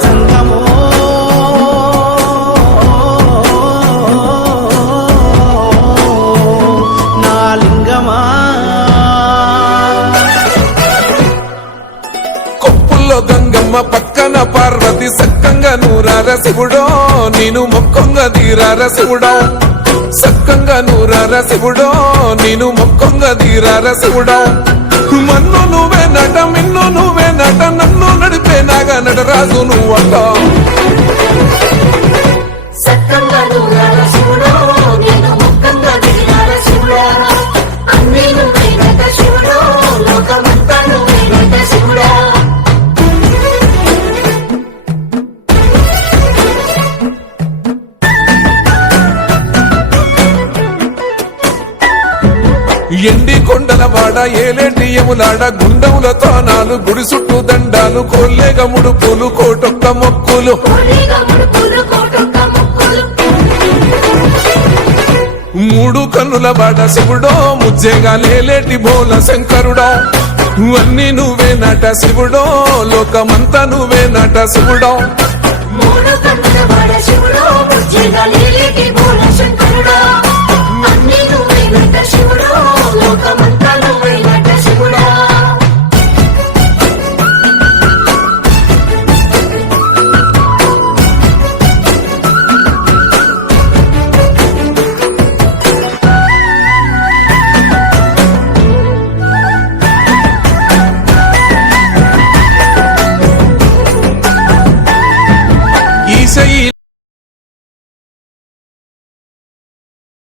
జంగమో నా లింగమా కొప్పుల్లో గంగమ్మ పక్కన పార్వతి సక్కంగా నూరార శివుడో నేను మొక్కంగా తీరార శివుడో సక్కంగా నూరార శివుడో నేను మొక్కంగా తీరార శివుడో మన్ను నువ్వే నట మిన్ను నువ్వే నట నన్ను నడిపే నాగా నటరాజు నువ్వట ఎండి కొండలవాడ ఏలేటి యములాడ గుండములతో నాలు గుడి చుట్టూ దండాలు కోల్లేగ ముడుపులు కోటొక్క మొక్కులు మూడు కన్నుల వాడ శివుడో ముజ్జేగా లేలేటి బోల శంకరుడో అన్నీ నువ్వే నట శివుడో లోకమంతా నువ్వే నట శివుడో మూడు కన్నుల వాడ శివుడో ముజ్జేగా లేలేటి బోల శంకరుడో అన్నీ నువ్వే నట శివుడో